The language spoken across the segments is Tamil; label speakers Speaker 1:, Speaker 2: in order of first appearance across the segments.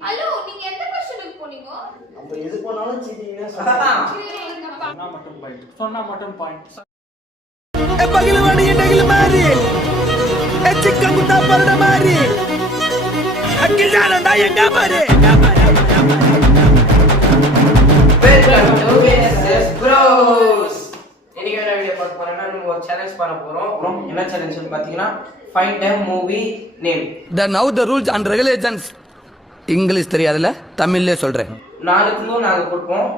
Speaker 1: ஹலோ நீங்க எந்த கொஸ்டினுக்கு போனீங்க?
Speaker 2: நம்ம எது போனாலும் சீட்டிங்னே சொல்லலாம்
Speaker 3: சொன்னா மட்டும் பாயிண்ட் சொன்னா மட்டும் பாயிண்ட்
Speaker 4: பகிலவாடி எண்ணெயில் மாறி சிக்கன் குத்தா பரட மாறி அக்கிதானண்டா எங்க பாரு
Speaker 5: வெல்கம் டு எஸ்எஸ் ப்ரோஸ் இன்னைக்கு என்ன வீடியோ பார்க்க போறோம்னா நம்ம ஒரு சேலஞ்ச் பண்ண போறோம்? அப்புறம் என்ன சேலஞ்ச் பாத்தீங்கன்னா find a movie name
Speaker 4: the now the rules and regulations English தெரியாதுல்ல தமிழ்லயே சொல்றேன்
Speaker 5: நாலு க்ளூ நாங்க கொடுப்போம்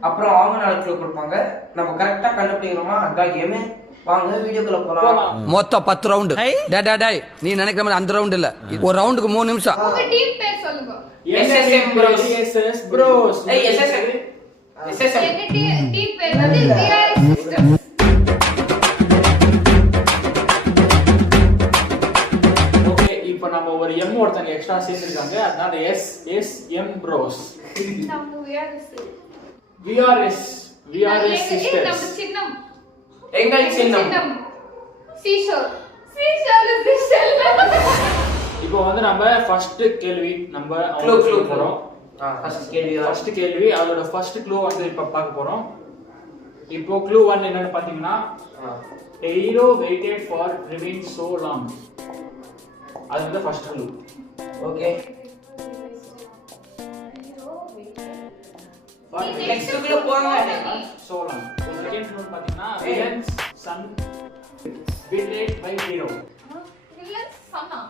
Speaker 5: அப்புறம் அவங்க நாலு க்ளூ கொடுப்பாங்க நம்ம கரெக்டா கண்டுபிடிக்கிறோமா அதான் கேம் வாங்க வீடியோக்குள்ள போலாம்
Speaker 4: மொத்தம் பத்து ரவுண்டு டே டே டே நீ நினைக்கிற மாதிரி அந்த ரவுண்ட் இல்ல ஒரு ரவுண்டுக்கு மூணு நிமிஷம்
Speaker 1: உங்க டீம் பேர் சொல்லுங்க
Speaker 5: SSM bros.
Speaker 3: எஸ்எஸ் ப்ரோஸ்
Speaker 5: ஏய் எஸ்எஸ்எம் எஸ்எஸ்எம்
Speaker 1: எங்க டீம் டீம் பேர் வந்து விஆர்எஸ் சிஸ்டம்
Speaker 3: எம் ஒருத்தங்க எக்ஸ்ட்ரா சேர்ந்துருக்காங்க அதனால எஸ் எஸ் எம் ப்ரோஸ்
Speaker 1: நம்ம விஆர்எஸ்
Speaker 3: விஆர்எஸ் சிஸ்டர்ஸ்
Speaker 1: சின்னம்.
Speaker 5: எங்கள் சின்னம்.
Speaker 1: சீஷோர். சீஷோர் சீஷல்
Speaker 3: இப்போ வந்து நம்ம ஃபர்ஸ்ட் கேள்வி நம்ம
Speaker 5: க்ளூ க்ளூ
Speaker 3: போறோம்.
Speaker 5: ஃபர்ஸ்ட் கேள்வி
Speaker 3: ஃபர்ஸ்ட் கேள்வி அதோட ஃபர்ஸ்ட் க்ளூ வந்து இப்போ பார்க்க போறோம். இப்போ க்ளூ ஒன் என்னன்னு பாத்தீங்கன்னா A hero waited for remain so long அது வந்து first clue
Speaker 5: okay next clue போங்க
Speaker 3: long செகண்ட் பாத்தீங்கன்னா
Speaker 1: சன்னா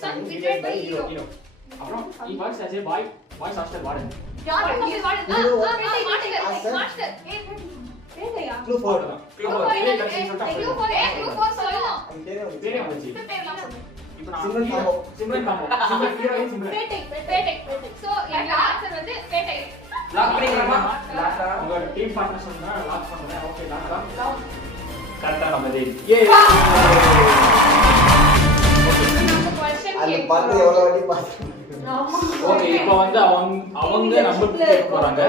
Speaker 1: சன் பை ஹீரோ
Speaker 3: hero. அப்புறம்
Speaker 1: யார்.
Speaker 2: Master
Speaker 3: master
Speaker 1: clue
Speaker 3: four
Speaker 1: clue four clue four clue four சொல்லலாம்
Speaker 2: தெரியும்
Speaker 3: பேரே வந்துச்சு
Speaker 1: பேர்லாம் சொல்லு
Speaker 3: இப்போ நான்
Speaker 2: Simran combo.
Speaker 3: Simran combo Simran heroine Simran
Speaker 1: Petta Petta so எங்க ஆன்சர் வந்து பேட்டை
Speaker 5: லாக் பண்ணிக்கலாமா லாக்
Speaker 3: உங்க டீம் பார்ட்னர் சொன்னா லாக் பண்ணுங்க ஓகே லாக் கரெக்டா நம்ம ரெடி ஏ
Speaker 1: நம்ம क्वेश्चन
Speaker 2: அது பார்த்து எவ்வளவு வாட்டி பார்த்து
Speaker 3: ஓகே இப்போ வந்து அவங்க அவங்க நம்ம கேட்க போறாங்க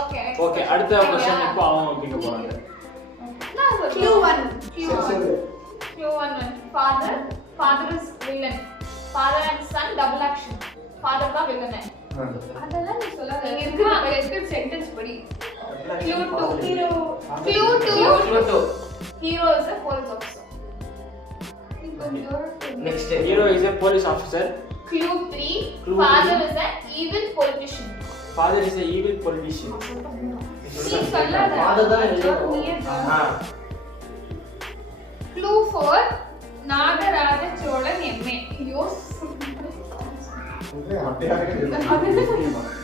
Speaker 1: ஓகே
Speaker 3: ஓகே அடுத்த क्वेश्चन இப்போ அவங்க கேட்க போறாங்க
Speaker 1: க்ளூ 1 க்ளூ
Speaker 2: சரி,
Speaker 1: 1
Speaker 2: சொல்லு
Speaker 1: clue 1 father father is villain father and son double action father தான் வில்லன் அதெல்லாம் நீ சொல்லாத. நீங்க இருக்கு அங்க இருக்கு சென்டென்ஸ் படி. Clue 2 hero clue 2
Speaker 5: clue two
Speaker 1: hero is a police officer.
Speaker 5: Next
Speaker 3: hero is a police officer.
Speaker 1: Clue 3
Speaker 3: Clue
Speaker 1: father
Speaker 3: three.
Speaker 1: is an evil politician.
Speaker 3: Father is a evil politician.
Speaker 1: நீ சொல்லாத.
Speaker 2: Father தான்.
Speaker 5: ஆ
Speaker 1: க்ளூ 4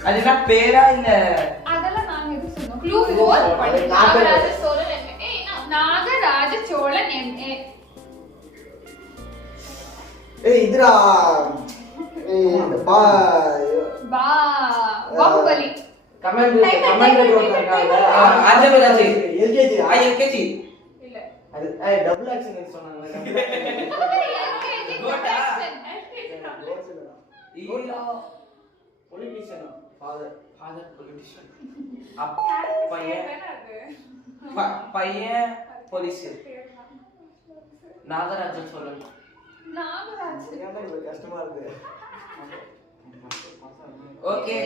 Speaker 5: அது என்ன பேரா இல்ல?
Speaker 1: அதெல்லாம் நாங்க எது சொன்னோம் clue
Speaker 3: Clue
Speaker 1: 4
Speaker 3: four.
Speaker 1: Nagaraja Cholan ஏய் நாகராஜ சோழன் எம்ஏ
Speaker 2: ஏய் இதுடா. ஏய் இந்த பா
Speaker 1: பா பாகுபலி.
Speaker 5: Comment comment. அஞ்சு பேர் அஞ்சு
Speaker 2: எல்கேஜி
Speaker 5: ஆ எல்கேஜி
Speaker 1: இல்ல.
Speaker 2: அது ஏய் டபுள் ஆக்ஷன் சொன்னாங்க
Speaker 1: Production.
Speaker 2: Politician father
Speaker 5: father politician பையன் பையன் போலீஸ். நாகராஜன் சொல்லணும்.
Speaker 1: நாகராஜ்
Speaker 2: ஏன்டா இவ்வளவு கஷ்டமா இருக்கு?
Speaker 5: ஓகே.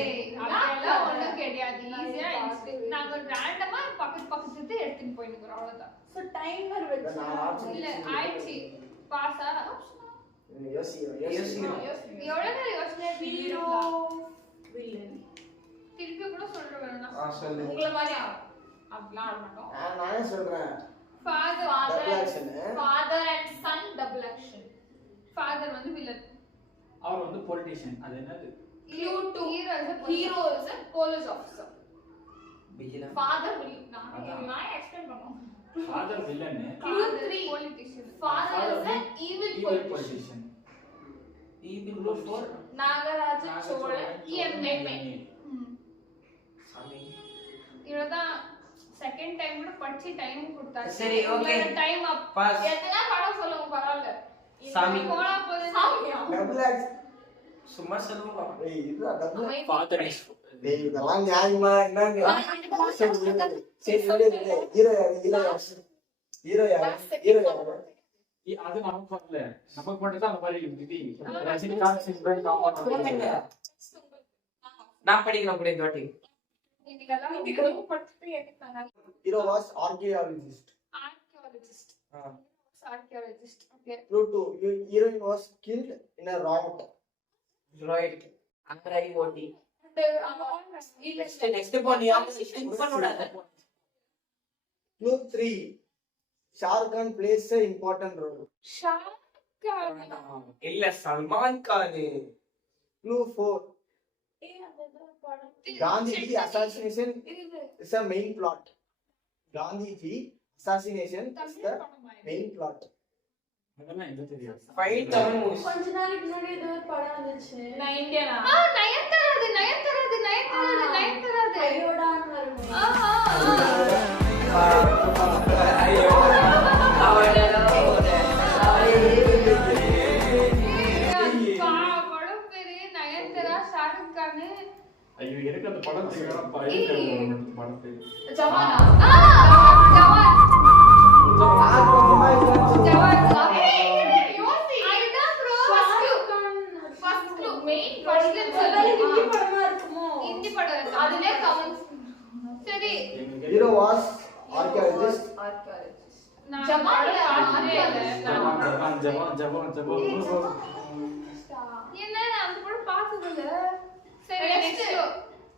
Speaker 1: அதெல்லாம் ஒண்ணும் கிடையாது. நாங்க பக்கத்து பக்கத்து எடுத்துட்டு போயினுக்கிறோம், அவ்வளவுதான்.
Speaker 2: நான் ஆப்ஷன்
Speaker 1: இல்ல, ஆயிடுச்சு. Pass-ஆ? திருப்பி கூட சொல்ற வேணும்னா.
Speaker 5: ஆ சொல்லு
Speaker 1: உங்களை மாதிரி அப்படிலாம் ஆட மாட்டோம்.
Speaker 2: நான் சொல்றேன் action.
Speaker 1: father and son double action. Father வந்து villain.
Speaker 3: அவர் வந்து பொலிட்டிஷியன் அது என்னது
Speaker 1: Clue two. Hero is a police officer.
Speaker 5: Vijila
Speaker 1: Father will- நான்
Speaker 3: அதான்.
Speaker 1: நான் explain பண்ணுவோம்.
Speaker 3: Father villain
Speaker 1: Clue three. Father is an evil
Speaker 3: evil
Speaker 1: politician.
Speaker 3: politician.
Speaker 5: Evil clue four
Speaker 1: Nagaraja Cholan MMA
Speaker 5: சாமி
Speaker 1: இவ்வளவுதான் செகண்ட் டைம் கூட படிச்சு டைம் கொடுத்தாரு.
Speaker 5: சரி, okay.
Speaker 1: டைம் அப்
Speaker 5: Pass.
Speaker 1: எத்தனை படம் சொல்லுங்க பரவாயில்ல.
Speaker 5: சாமி.
Speaker 1: இது போனா போகுது. சாமியா?
Speaker 2: டபுள் ஆக்ஷன்
Speaker 5: சும்மா சொல்லுவோம்
Speaker 2: ஏய் டேய் இதெல்லாம் நியாயமா? என்னங்க? சரி விடு. ஹீரோ ஹீரோ யாரு? ஹீரோ யாரு? ஹீரோ யாரு?
Speaker 3: அது நமக்கு வரல நமக்கு மட்டும் தான் அந்த மாதிரி இது ரஜினிகாந்த் சிம்ரன் காம்போ
Speaker 1: சும்மா
Speaker 5: நான் படிக்கிறேன் கூட இந்த வாட்டி.
Speaker 2: Hero was archaeologist.
Speaker 1: archaeologist.
Speaker 2: Ah.
Speaker 1: archaeologist. Okay.
Speaker 2: Clue two. he- Heroine was killed in a riot.
Speaker 5: Riot R I O T
Speaker 1: the uh,
Speaker 5: next next போ நீ ஸ்டிக் பண்ணோட
Speaker 2: Clue three. Shah Khan plays an important role.
Speaker 1: shark
Speaker 5: இல்ல சல்மான் கான்
Speaker 2: Clue four.
Speaker 1: ஏய் அந்த படம்
Speaker 2: Gandhiji assassination
Speaker 1: இது
Speaker 2: is a main plot. Gandhiji assassination
Speaker 3: அதெல்லாம் எனக்கு தெரியாது.
Speaker 5: ஃபைட் தமிழ் மூவிஸ்
Speaker 6: கொஞ்ச நாளைக்கு முன்னாடி ஏதோ ஒரு படம் வந்துச்சு.
Speaker 1: நான் இந்தியனா? ஆ நயன்தாராது நயன்தாராது நயன்தாராது
Speaker 2: archaeologist.
Speaker 1: ஜவான்
Speaker 3: ஜவான் ஜவான் ஜவான் ஜவான்
Speaker 1: என்ன அந்த படம் பார்த்தது இல்ல சரி நெக்ஸ்ட்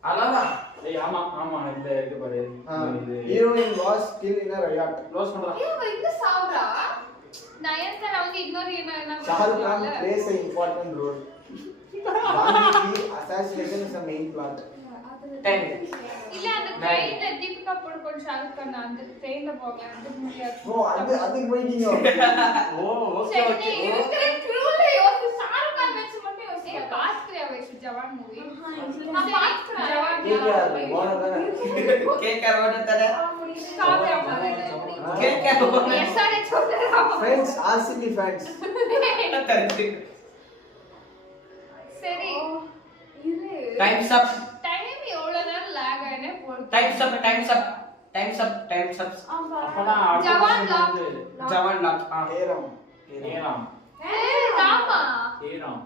Speaker 5: அதான்
Speaker 3: ஏய் ஆமா ஆமா இந்த இது பாரு இது
Speaker 2: heroine was killed in a riot.
Speaker 3: Close பண்றா
Speaker 1: அவ இந்த சாவுறா நயன்தாரா வந்து இன்னொரு என்ன என்ன
Speaker 2: Shah Khan
Speaker 1: பண்ணுவாங்க
Speaker 2: plays an important role. Gandhiji assassination is a main plot.
Speaker 5: Ten
Speaker 1: இல்ல அந்த ட்ரெயின்ல தீபிகா படுகோன் ஷாருக் கான் அந்த ட்ரெயின்ல போவாங்க அந்த முடியாது
Speaker 2: ஓ அது அதுக்கு போயிட்டீங்க
Speaker 3: ஓ ஓகே
Speaker 1: சரி
Speaker 3: ஓகே
Speaker 1: நீ இருக்கிற க்ரூல யோசி ஷாருக் கான் வச்சு மட்டும் யோசி பாத்துறியா வைஷு ஜவான் மூவி நான் பாத்துறேன் ஜவான்
Speaker 2: கேட்காது போன தானே
Speaker 5: கேட்கற ஓட தர
Speaker 2: Ah.
Speaker 5: கேட்கற ஓட
Speaker 1: எஸ்ஆர்எச் சொல்றா
Speaker 2: friends RCB fans
Speaker 1: சரி
Speaker 5: டைம்ஸ் அப்
Speaker 1: டைம் எவ்வளவு நேரம் லாக் ஆனே போகுது
Speaker 5: times up times up times up times up
Speaker 3: அப்பனா அடுத்த
Speaker 1: ஜவான் லாக்.
Speaker 5: ஜவான் லாக் ஆ.
Speaker 2: ஏரம்
Speaker 3: ஏராம்
Speaker 1: ஏய் ராமா.
Speaker 3: ஏராம்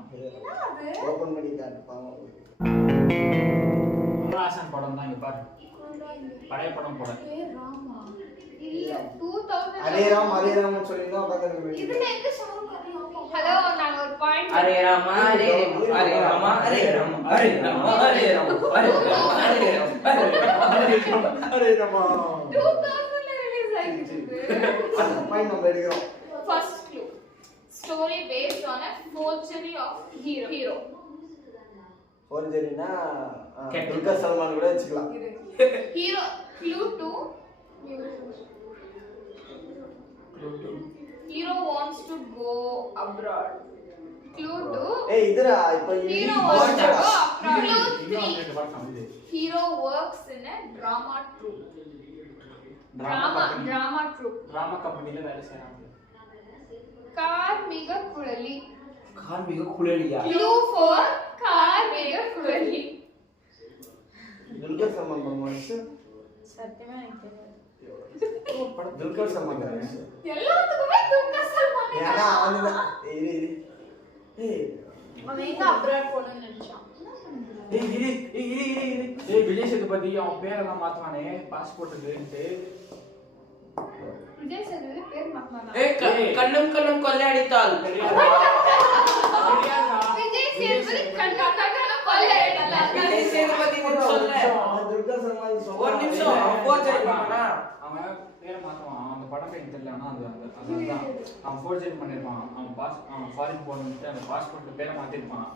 Speaker 2: ஓபன் பண்ணி காட்டு பாவம்.
Speaker 3: கமலஹாசன் படம் தான் இங்க பாரு. பழைய படம் போட
Speaker 1: இல்ல 2000
Speaker 2: ஹரே ராம் ஹரே ராம் சொல்லிருந்தா உட்காந்து
Speaker 1: இதுல எங்க ஷாருக் ஹலோ நான் ஒரு பாயிண்ட்
Speaker 5: அரே ராமா அரே அரே ராமா அரே ராமா அரே ராமா அரே ராமா அரே ராமா அரே ராமா அரே ராமா
Speaker 2: ஹரே ராமா
Speaker 1: 2000 ல ரிலீஸ் ஆயிடுச்சு
Speaker 2: அந்த பாயிண்ட் நம்ம எடுக்கிறோம்
Speaker 1: first clue story based on a forgery of hero hero
Speaker 2: ஃபோர்ஜரினா. துல்கர் சல்மான் கூட வச்சுக்கலாம்
Speaker 1: hero clue 2 hero wants to go abroad clue 2
Speaker 2: ஏய் இதுடா இப்போ
Speaker 1: hero wants to go abroad
Speaker 3: இது
Speaker 1: clue
Speaker 3: இன்னும்
Speaker 1: 3
Speaker 3: ரெண்டு படம் இது
Speaker 1: hero works in a drama troupe drama drama troupe
Speaker 3: drama கம்பெனில வேலை செய்றாங்க
Speaker 1: கார்மிக குழலி
Speaker 5: கார்மிக குழலியா
Speaker 1: clue 4 கார்மிக குழலி
Speaker 2: துல்கர் சல்மான் படம் வந்துச்சு
Speaker 6: சத்தியமா எனக்கு தெரியாது
Speaker 2: துல்கர் சல்மான் தானே
Speaker 1: எல்லாத்துக்குமே துக்க சல்மான்
Speaker 2: ஏன்னா அவன் தான் இரு இரு ஏய்
Speaker 6: அவன் எங்க அப்ராட் போகணும்னு நினைச்சான்
Speaker 3: ஏய் இரு ஏய் இரு இரு இரு ஏய் விஜய் சேதுபதி அவன் பேரெல்லாம் மாத்துவானே பாஸ்போர்ட்டுக்குன்ட்டு
Speaker 1: விஜய் சேதுபதி பேர் மாத்தினானா
Speaker 5: ஏய் க- கண்ணும் கண்ணும் கொள்ளையடித்தால்
Speaker 3: தெரியாதா
Speaker 5: ஒரு நிமிஷம் அவன்
Speaker 3: பேரை மாத்துவான். அந்த படம் பேர் தெரியல ஆனா அது அந்த அதுதான். அவன் ஃபோர்ஜரி பண்ணிருப்பான். அவன் பாஸ் அவன் ஃபாரின் போகணுன்ட்டு அந்த பாஸ்போர்ட்ல பேரை மாத்திருப்பான்.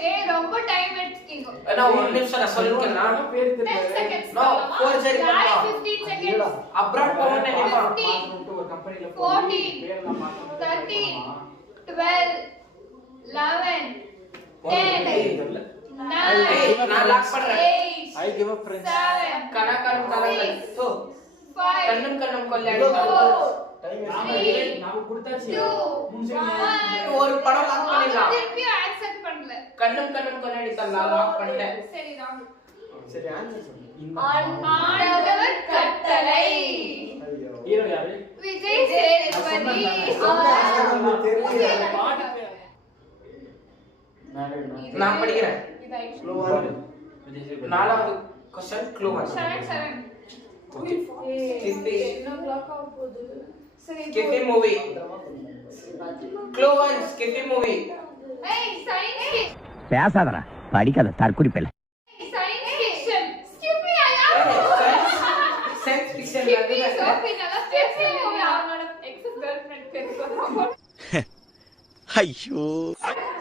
Speaker 1: ஏய் ரொம்ப டைம் எடுத்துக்கீங்க
Speaker 5: அண்ணா ஒரு நிமிஷம் நான் சொல்லிருக்கேன்
Speaker 3: பேர்
Speaker 1: 10
Speaker 3: தெரியல
Speaker 1: seconds
Speaker 5: No,
Speaker 1: சொல்லலாமா?
Speaker 5: forgery
Speaker 1: யாரு
Speaker 5: பண்ணலாம்.
Speaker 1: 15 seconds?
Speaker 2: இல்லடா.
Speaker 5: அப்ராட் போகணும்னு நினைப்பான்
Speaker 3: பாஸ்போர்ட் ஒரு கம்பெனில
Speaker 1: 14,
Speaker 3: பேரெல்லாம் மாத்தி
Speaker 1: 13 12 11 10
Speaker 5: ஏய், நான் lock பண்றேன்.
Speaker 1: 8
Speaker 3: ஐ கிவ் அப் ஃப்ரெண்ட்ஸ்
Speaker 1: 7
Speaker 5: கணக்கானும் கணக்கன் ஓ
Speaker 1: 5
Speaker 5: கண்ணும் கண்ணும் கொள்ளையடித்தால்
Speaker 2: Time is
Speaker 3: நாம
Speaker 1: Three,
Speaker 3: நாம கொடுத்தாச்சு.
Speaker 1: Two,
Speaker 3: மூணு செகண்ட்
Speaker 5: ஒரு படம் லாக் பண்ணிடலாம்.
Speaker 1: திருப்பியும் accept பண்ணல.
Speaker 5: கண்ணும் கண்ணும் கொள்ளையடித்தால் நான் லாக் பண்ணிட்டேன்
Speaker 1: சரி ராம்
Speaker 2: சரி ஆன்சர் சொல்லு.
Speaker 1: ஆண்டவர் கட்டளை.
Speaker 2: ஐயோ.
Speaker 3: ஹீரோ யாரு?
Speaker 1: விஜய் சேதுபதி.
Speaker 2: சொன்னேன். தெரியல.
Speaker 3: பாட்டு பேர்.
Speaker 5: நான் படிக்கிறேன்.
Speaker 2: Clue one.
Speaker 3: விஜய் சேதுபதி.
Speaker 5: நாலாவது question clue one
Speaker 1: Charan Charan
Speaker 5: ஸ்கிப்பி
Speaker 6: என்ன பிளாக் ஆக போகுது
Speaker 1: சரி
Speaker 5: ஸ்கிப்பி மூவி க்ளூ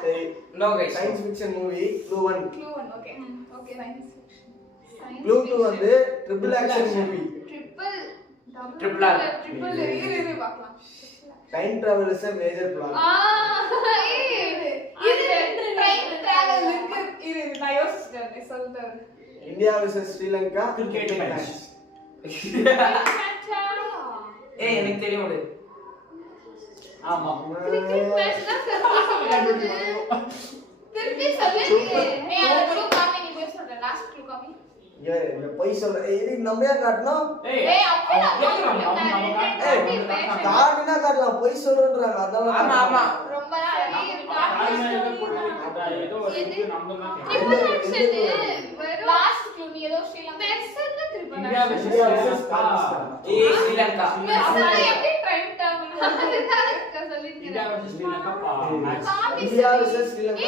Speaker 2: சரி
Speaker 5: no guys
Speaker 2: science fiction movie clue one
Speaker 1: clue one okay okay science fiction
Speaker 2: clue two வந்து triple action
Speaker 1: movie
Speaker 5: triple R.
Speaker 1: Triple இரு இரு பார்க்கலாம்.
Speaker 2: Time travel is a major plot
Speaker 1: ஆ இது ட்ரெயின் டிராவல் இருக்கு. இரு இரு நான் யோசிச்சிட்டேன் சொல்றேன்
Speaker 2: India versus
Speaker 3: Sri Lanka cricket match
Speaker 5: ஏய் எனக்கு தெரியும்
Speaker 3: ஆமா.
Speaker 1: கிரிக்கெட் மேட்ச் தான் தெரிஞ்சு திருப்பி சொல்லு ஏய் அந்த க்ளூ காமி நீ போய் சொல்ற. லாஸ்ட் க்ளூ காமி.
Speaker 2: பொய் சொல்ற. இது நம்ம ஏன் காட்டணும்? காட்டுனா காட்டலாம். பொய் சொல்றன்றாங்க.
Speaker 5: ஆமா ஆமா.
Speaker 1: ரொம்ப
Speaker 3: இந்தியா ஸ்ரீலங்கா.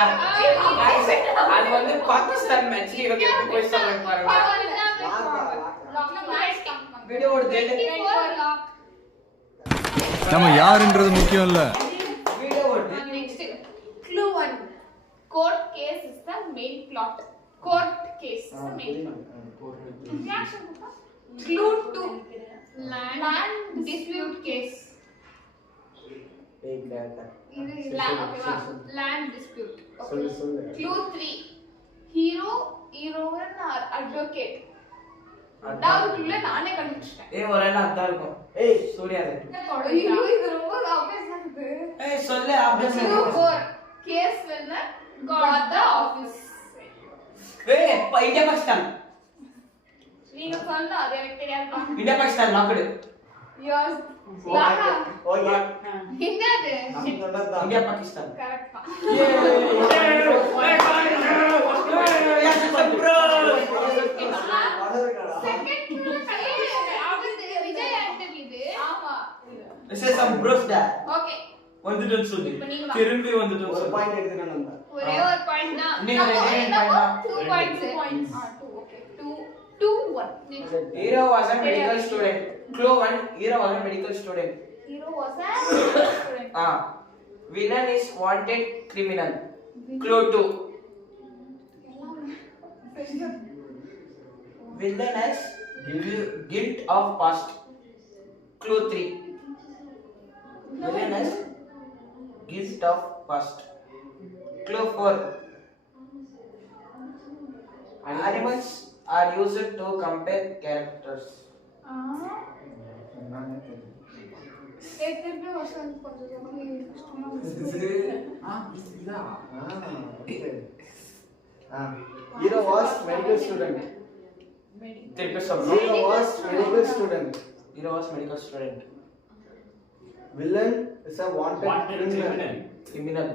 Speaker 1: அது.
Speaker 5: வந்து பாகிஸ்தான் மேட்ச் இவங்க போய் சொல்றாங்க பாருங்க.
Speaker 7: நம்ம யாருன்றது முக்கியம் இல்ல
Speaker 1: is the main plot. Court case is the main plot. Reaction கொடுத்தா? Clue two. Land dispute case.
Speaker 2: ஏய் கேட்டா
Speaker 1: இது land, ஓகேவா? Land dispute. Okay.
Speaker 2: சொல்லு சொல்லு
Speaker 1: Clue three. Hero, heroine or advocate. ரெண்டாவது clue ல நானே கண்டுபிடிச்சிட்டேன்.
Speaker 5: ஏய் ஒரு இருக்கும்
Speaker 2: ஏய்
Speaker 5: சூர்யா.
Speaker 1: ஐயோ, இது ரொம்ப இருக்கு.
Speaker 5: ஏய் சொல்லு. ஏய் இந்தியா பாகிஸ்தான்
Speaker 1: நீங்க சொன்னா அது எனக்கு
Speaker 5: இந்தியா.
Speaker 2: ஓகே
Speaker 5: இந்தியா விசேஷம் ப்ரோஸ்ட
Speaker 1: ஓகே
Speaker 3: வந்துட்டேன்னு சொல்லு திரும்பி வந்துட்டேன்
Speaker 2: ஒரு பாயிண்ட் எடுத்துக்கணும் நம்ம
Speaker 1: ஒரே ஒரு பாயிண்ட் தான்
Speaker 5: நீங்க
Speaker 1: என்ன
Speaker 5: point
Speaker 3: 2
Speaker 1: points 2 points okay 2 2 1
Speaker 5: hero was a medical student clue 1 hero was a medical student
Speaker 1: hero was a student
Speaker 5: ah villain is wanted criminal clue 2 wilderness, guilt of past. Clue 3. Wilderness, guilt of past. Clue 4. Animals are used to compare characters.
Speaker 1: Ah. Hero was medical student. கொஞ்சம் சொல்லி கஷ்டமா இருக்கு.
Speaker 3: ஆ, இதா?
Speaker 2: ஹீரோ வாஸ் மெடிக்கல் ஸ்டூடெண்ட்
Speaker 5: திருப்பி சொல்றோம் Hero was medical student.
Speaker 2: Villain is a wanted
Speaker 3: Wanted
Speaker 2: criminal
Speaker 3: criminal.
Speaker 5: Criminal.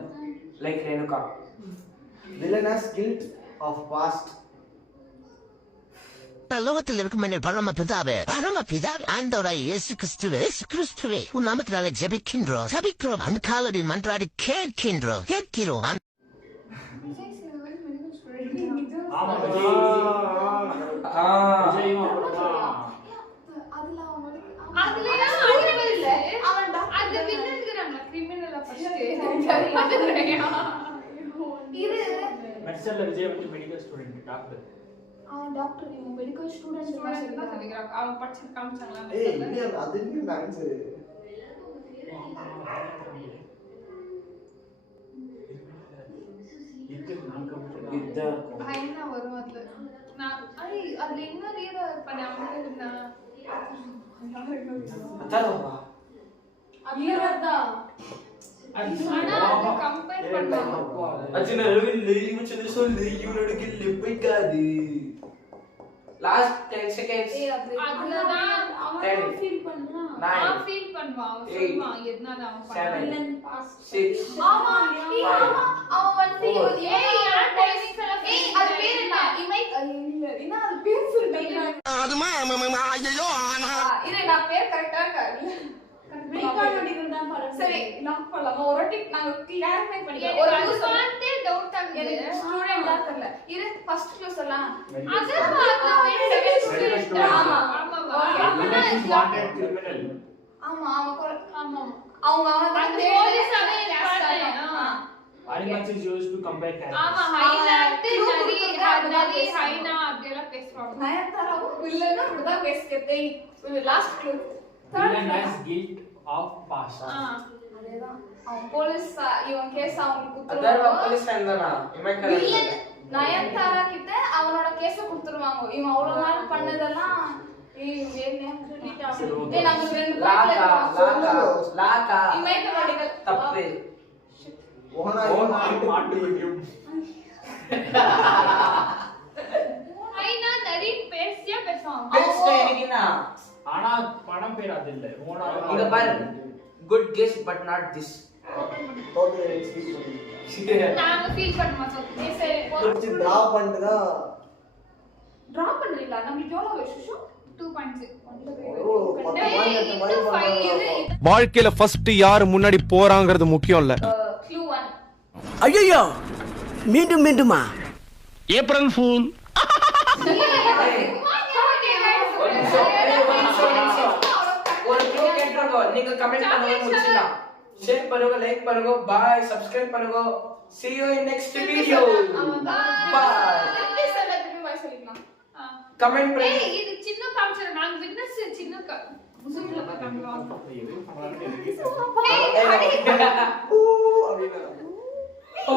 Speaker 5: Like Renuka.
Speaker 2: villain has guilt of past
Speaker 8: லோகத்தில் இருக்கும் என் பரம பிதாவே பரம பிதாவே ஆண்டவராய் இயேசு கிறிஸ்துவே இயேசு கிறிஸ்துவே உன் நாமத்தினாலே ஜெபிக்கின்றோம் ஜெபிக்கிறோம் அன்காலடி மன்றாடி கேட்கின்றோம் கேட்கிறோம்
Speaker 1: medical student.
Speaker 3: ஆமா. விஜயும் அப்புறமா
Speaker 1: அதுல இல்ல. அந்த வில்லன்ங்கறாங்க கிரிமினல் ஃபர்ஸ்ட் இரு.
Speaker 3: மெடிசன்ல விஜய் வந்து மெடிக்கல் ஸ்டூடெண்ட் டாக்டர்
Speaker 6: அவன் டாக்டர் இவன் மெடிக்கல் ஸ்டூடெண்ட்
Speaker 1: ஸ்டூடண்ட் தான் சொல்லிக்கிறாங்க அவன் படிச்சு காமிச்சாங்களா
Speaker 2: ஏய் இல்லையா அது இல்லையா ஆன்சர்
Speaker 5: இதுதான்
Speaker 1: அதுல
Speaker 5: போய்க்காது லாஸ்ட் டென் செகண்ட்ஸ்
Speaker 1: அதுலதான்
Speaker 5: Ten.
Speaker 6: ஃபீல் பண்றான்
Speaker 5: நைன்
Speaker 1: அவன் ஃபீல் பண்ணுவான் அவன். சொல்லுவான் எதனால அவன்
Speaker 6: ஆமா ஆமா அவன் வந்து
Speaker 5: Four.
Speaker 1: ஏய் யார் டைமிங் எல்லாம்
Speaker 6: ஏய் அது பேர் என்ன இமை இல்ல என்ன அது பேர் சொல்றீங்க
Speaker 8: அதுமா ஐயோ
Speaker 6: இரு நான் பேர் கரெக்டா
Speaker 1: சரி
Speaker 6: நான் பண்ணலாமா ஒரு வாட்டி நாங்க கிளாரிஃபை பண்ணிக்கலாம்
Speaker 1: ஒரு டவுட் ஆகுது.
Speaker 6: எனக்கு ஸ்டூடெண்ட் தான் தெரியல. ஃபர்ஸ்ட் சொல்லலாம்
Speaker 1: அது ஆமா
Speaker 6: ஆமா. கொ-
Speaker 1: ஆமா.
Speaker 6: அவங்க அவன தான்
Speaker 3: Very much is used to compare characters.
Speaker 1: ஆமா ஹைலைட்
Speaker 6: clue
Speaker 1: நரி
Speaker 6: அப்படிதான்
Speaker 1: நரி. ஹைனா அப்படி எல்லாம் பேசுவாங்க.
Speaker 6: நயன்தாராவும் வில்லனும் இப்படிதான் பேசிக்கிறேன் last clue
Speaker 3: Villain has guilt of past.
Speaker 1: ஆ.
Speaker 6: அதேதான். அவன் போலீஸ் இவன் கேஸ் அவங்களுக்கு
Speaker 5: அதான்
Speaker 6: குடுத்துருவாங்க
Speaker 5: போலீஸ் தானா? இவன்
Speaker 6: வில்லன்
Speaker 5: கரெக்ட்
Speaker 6: நயன்தாரா கிட்ட அவனோட கேஸ குடுத்துருவாங்க. இவன் அவ்வளவு நாள் பண்ணதெல்லாம் ஏய், ஏய், நான் சொல்லிட்டான். நமக்கு ரெண்டு
Speaker 5: லாக்கா லாக்கா லாக்கா
Speaker 6: வாடிகள்.
Speaker 5: தப்பு.
Speaker 3: ஓனாய் மாட்டு
Speaker 1: பேசியா பேசுவாங்க.
Speaker 3: ஆனா பேர் அது இல்ல.
Speaker 5: பாரு. Good guess but not
Speaker 2: this okay
Speaker 1: நாங்க ஃபீல் பண்ண மாட்டோம். சரி, சரி
Speaker 2: பண்ணி டிரா பண்ணிட்டு தான்.
Speaker 6: Draw பண்றீங்களா? நம்மளுக்கு எவ்வளவு வருஷம்?
Speaker 1: 2.6
Speaker 2: ஓ பத்து பாயிண்ட் எடுத்த மாதிரி
Speaker 1: இது five, இது-
Speaker 2: பண்ணாங்க
Speaker 1: இது-
Speaker 7: வாழ்க்கையில ஃபர்ஸ்ட் யாரு முன்னாடி போறாங்கிறது முக்கியம் இல்ல.
Speaker 8: ஐயோ மீண்டும் மீண்டுமா?
Speaker 5: April fool. நீங்க கமெண்ட் பண்ணுங்க முடிச்சிடலாம் ஷேர் பண்ணுங்க லைக் பண்ணுங்க பாய் சப்ஸ்கிரைப் பண்ணுங்க see you in next video.
Speaker 1: ஆ.
Speaker 5: கமெண்ட் பண்ணுங்க
Speaker 1: இது சின்ன காமிச்சிரு நாங்க விட்னஸ் சின்ன போய் காமிக்கலாம் ஏய், அடி.
Speaker 2: ஊ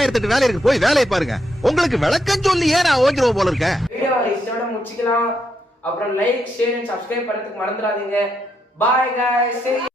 Speaker 7: ஆயிரத்தி எட்டு வேலை இருக்கு. போய் வேலையை பாருங்க. உங்களுக்கு விளக்கம் சொல்லி ஏன் நான் ஓஞ்சிருவோம் போல இருக்கேன்.
Speaker 5: வீடியோ இதோட முடிச்சுக்கலாம். அப்புறம் லைக் ஷேர் அண்ட் சப்ஸ்கிரைப் பண்ணுறதுக்கு மறந்துடாதீங்க. பாய் காய் சரி